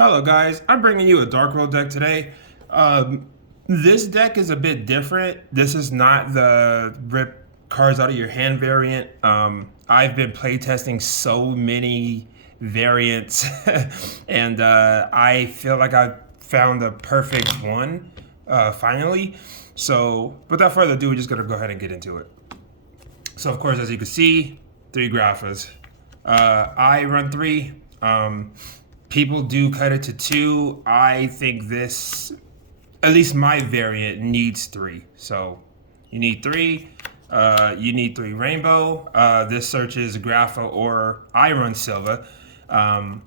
Hello guys, I'm bringing you a Darkworld deck today. This deck is a bit different. This is not the rip cards out of your hand variant. I've been playtesting so many variants and I feel like I found the perfect one finally. So without further ado, we're just gonna go ahead and get into it. So of course, as you can see, 3 Graphas. I run 3. People do cut it to 2. I think this, at least my variant, needs 3. So you need 3. You need 3 rainbow. This searches Grapha or I run Silva. And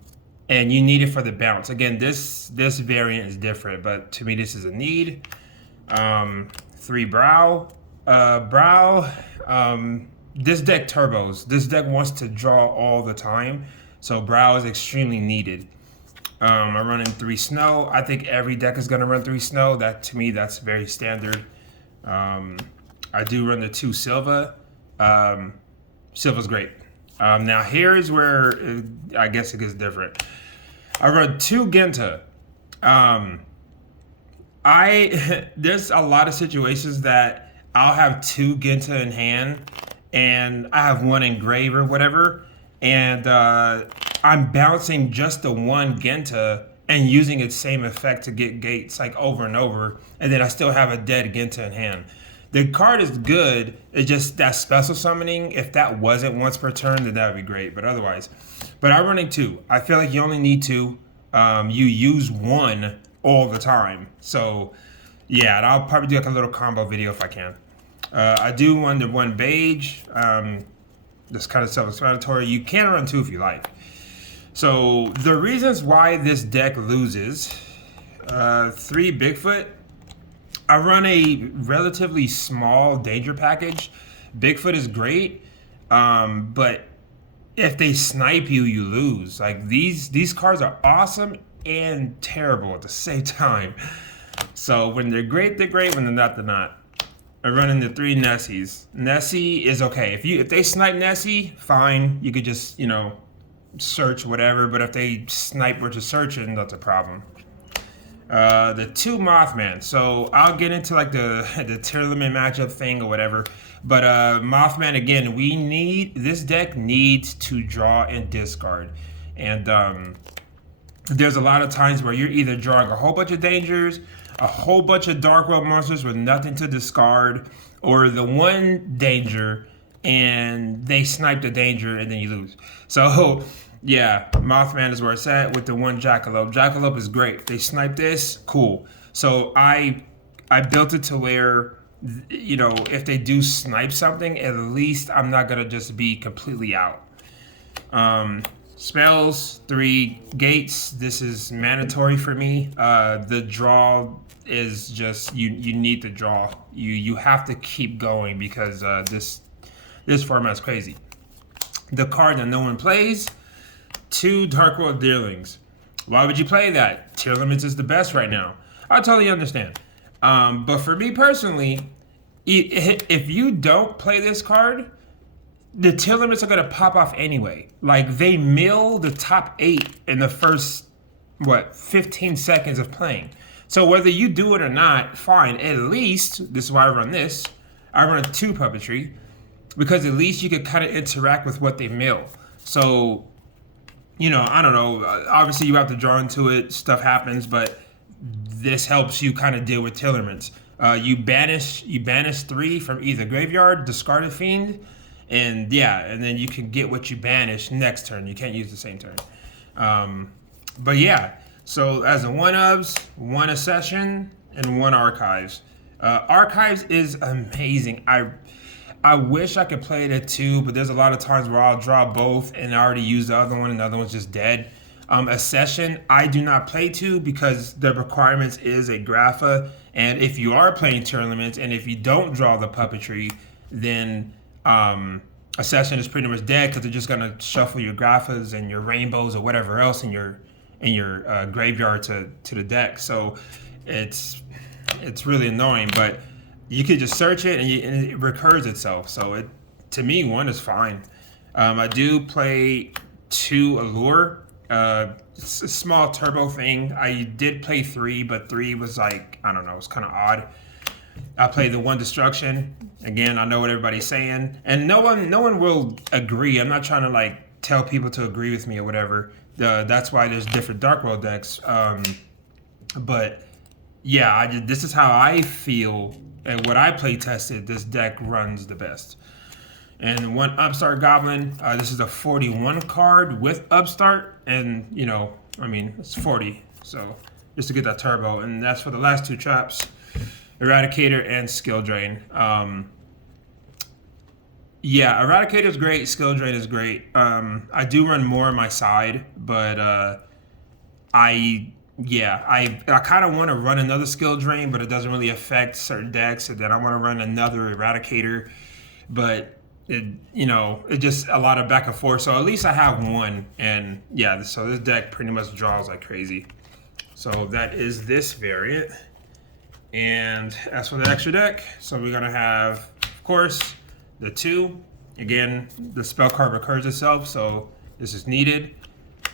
you need it for the bounce. Again, this variant is different, but to me this is a need. 3 brow. This deck turbos. This deck wants to draw all the time. So brow is extremely needed. I'm running 3 snow. I think every deck is gonna run 3 snow. That to me, that's very standard. I do run the 2 Silva. Silva's great. Now here's where I guess it gets different. I run 2 Genta. There's a lot of situations that I'll have 2 Genta in hand, and I have 1 in grave or whatever, and I'm bouncing just the 1 Genta and using its same effect to get gates like over and over, and then I still have a dead Genta in hand. The card is good, it's just that special summoning, if that wasn't once per turn, then that would be great, but otherwise. But I'm running 2. I feel like you only need 2. You use 1 all the time. So yeah, and I'll probably do like a little combo video if I can. I do run the 1 Beige. That's kind of self-explanatory. You can run 2 if you like. So the reasons why this deck loses, 3 Bigfoot. I run a relatively small danger package. Bigfoot is great, but if they snipe you, you lose. Like these cards are awesome and terrible at the same time. So when they're great, they're great. When they're not, they're not. I run into 3 Nessies. Nessie is okay. If they snipe Nessie, fine. You could just, search whatever. But if they snipe what you're searching, that's a problem. The 2 Mothman. So I'll get into like the tier limit matchup thing or whatever. But Mothman, again, this deck needs to draw and discard. And there's a lot of times where you're either drawing a whole bunch of dangers, a whole bunch of Darkworld monsters with nothing to discard, or the 1 danger and they snipe the danger and then you lose. So yeah, Mothman is where it's at with the 1 Jackalope. Jackalope is great. They snipe this, cool. So I built it to where, if they do snipe something, at least I'm not gonna just be completely out. Spells, 3 gates. This is mandatory for me. The draw is just you need to draw. You have to keep going because this format's crazy. The card that no one plays, 2 Darkworld Deerlings. Why would you play that? Tier limits is the best right now. I totally understand. But for me personally, if you don't play this card, the tier limits are gonna pop off anyway. Like they mill the top 8 in the first 15 seconds of playing. So whether you do it or not, fine. At least this is why I run this. I run 2 puppetry because at least you could kind of interact with what they mill. So I don't know. Obviously you have to draw into it. Stuff happens, but this helps you kind of deal with tier limits. You banish 3 from either graveyard, discarded fiend. And then you can get what you banish next turn. You can't use the same turn. But yeah, so as a 1-ofs, 1 Accession, and 1 Archives. Archives is amazing. I wish I could play it at 2, but there's a lot of times where I'll draw both and I already used the other one and the other one's just dead. Accession, I do not play 2 because the requirements is a Grapha. And if you are playing tournaments and if you don't draw the puppetry, then Accession is pretty much dead because they're just gonna shuffle your Graphas and your rainbows or whatever else in your graveyard to the deck. So it's really annoying, but you could just search it and it recurs itself. So to me, 1 is fine. I do play 2 Allure. It's a small turbo thing. I did play 3, but 3 was like, I don't know, it's kind of odd. I played the one destruction. Again, I know what everybody's saying, and no one will agree. I'm not trying to like tell people to agree with me or whatever. That's why there's different Darkworld decks. But yeah, this is how I feel, and what I play tested. This deck runs the best. And one Upstart Goblin. This is a 41 card with Upstart, and I mean it's 40, so just to get that turbo. And that's for the last 2 traps. Eradicator and Skill Drain. Yeah, Eradicator is great. Skill Drain is great. I do run more on my side, but I kind of want to run another Skill Drain, but it doesn't really affect certain decks. And then I want to run another Eradicator, but it just a lot of back and forth. So at least I have one, and yeah, so this deck pretty much draws like crazy. So that is this variant. And as for the extra deck, so we're gonna have, of course, the 2. Again, the spell card recurs itself, so this is needed.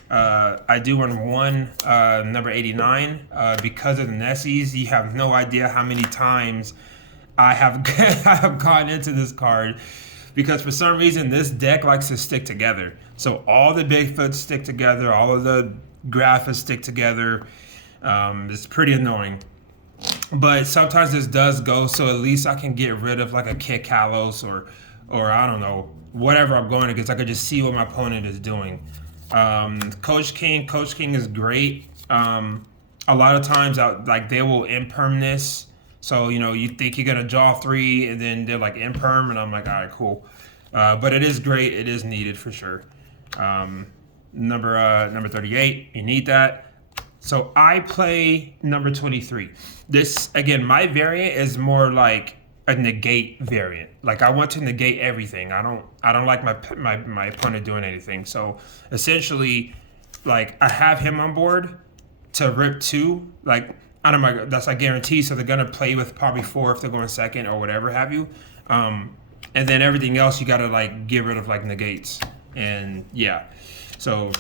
I do run 1, number 89. Because of the Nessies, you have no idea how many times I have I have gotten into this card, because for some reason this deck likes to stick together. So all the Bigfoots stick together, all of the graphics stick together. It's pretty annoying. But sometimes this does go, so at least I can get rid of like a Kit Kalos or I don't know, whatever I'm going against. I could just see what my opponent is doing. Coach King is great. A lot of times like they will imperm this. So, you think you're gonna draw 3 and then they're like imperm, and I'm like, all right, cool. But it is great, it is needed for sure. Number 38, you need that. So I play number 23. This, again, my variant is more like a negate variant. Like I want to negate everything. I don't like my opponent doing anything. So essentially, like I have him on board to rip 2. Like I don't know, that's like guaranteed. So they're gonna play with probably 4 if they're going second or whatever have you. And then everything else you gotta like get rid of like negates. And yeah, so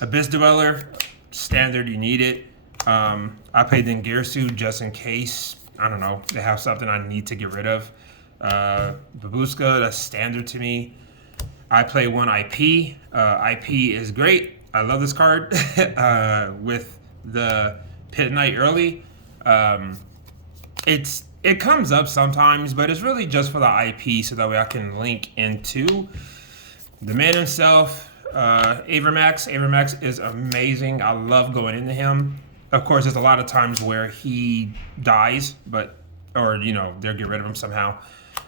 Abyss Dweller. Standard, you need it. I played Dingirsu just in case, I don't know, they have something I need to get rid of. Babushka, that's standard to me. I play 1 IP. IP is great. I love this card. With the Pit Knight early. It comes up sometimes, but it's really just for the IP, so that way I can link into the man himself. Avermax is amazing. I love going into him. Of course, there's a lot of times where he dies, or they'll get rid of him somehow.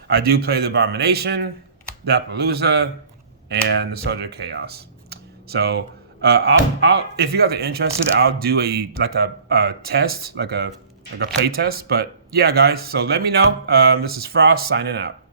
I do play the Abomination, Dapalooza, and the Soldier of Chaos. So I'll if you guys are interested, I'll do a test, like a play test. But yeah, guys. So let me know. This is Frost signing out.